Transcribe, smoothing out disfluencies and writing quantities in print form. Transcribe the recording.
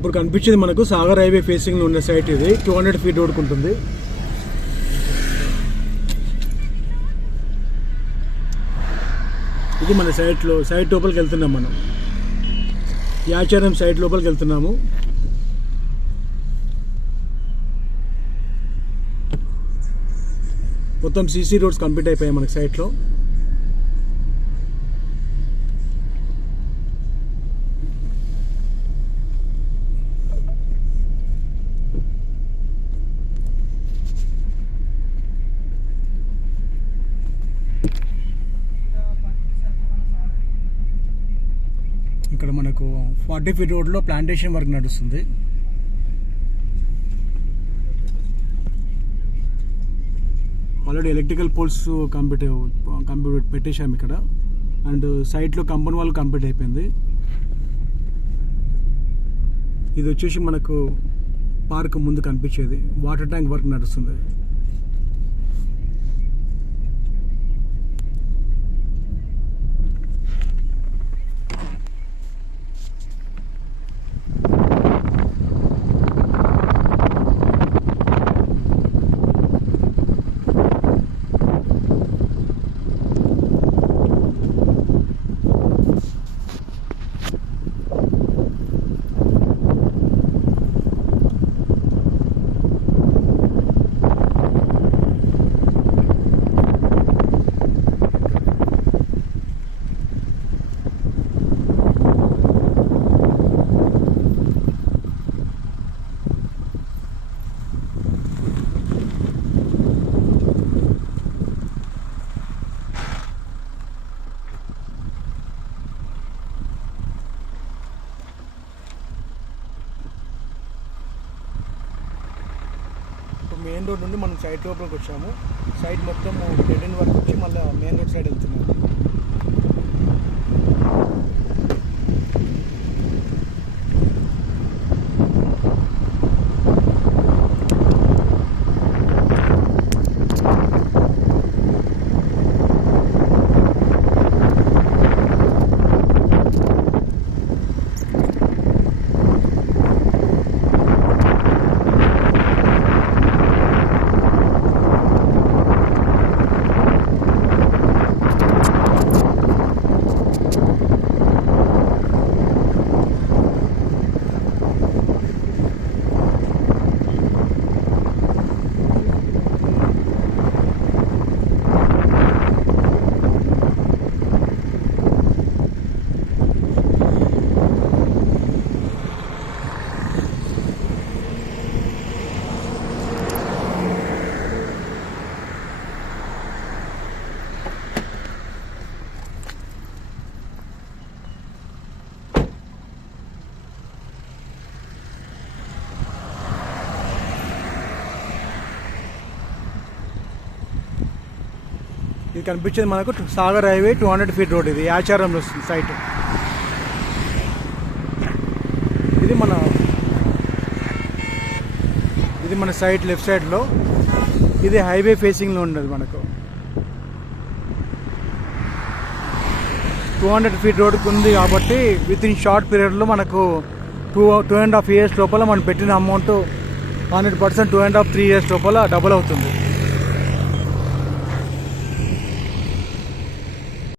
ఇప్పుడు కనిపించేది మనకు సాగర్ హైవే ఫేసింగ్ లో ఉన్న సైట్. ఇది 200 feet రోడ్ ఉంటుంది. ఇది మన సైట్ లోపలికి వెళ్తున్నాం. మనం యాచారం సైట్ లోపలికి వెళ్తున్నాము. మొత్తం సీసీ రోడ్స్ కంప్లీట్ అయిపోయాయి మనకి సైట్లో. ఇక్కడ మనకు 40 feet రోడ్లో ప్లాంటేషన్ వర్క్ నడుస్తుంది. ఆల్రెడీ ఎలక్ట్రికల్ పోల్స్ కంప్లీట్ పెట్టేశాము ఇక్కడ. అండ్ సైట్లో కంపౌండ్ వాల్ కంప్లీట్ అయిపోయింది. ఇది వచ్చేసి మనకు పార్క్ ముందు కనిపించేది. వాటర్ ట్యాంక్ వర్క్ నడుస్తుంది. మెయిన్ రోడ్ నుండి మనం సైడ్ లోపలికి వచ్చాము. సైడ్ మొత్తం డెడ్ ఎండ్ వరకు వచ్చి మళ్ళీ మెయిన్ రోడ్ సైడ్ వెళ్తున్నాము. ఇది కనిపించేది మనకు సాగర్ హైవే 200 feet రోడ్. ఇది యాచారంలో వస్తుంది సైట్. ఇది మన సైట్ లెఫ్ట్ సైడ్లో. ఇది హైవే ఫేసింగ్లో ఉండదు. మనకు 200 feet రోడ్కి ఉంది కాబట్టి విత్ ఇన్ షార్ట్ పీరియడ్లో మనకు 2.5 years లోపల మనం పెట్టిన అమౌంట్ 100% 2.5-3 years లోపల డబుల్ అవుతుంది.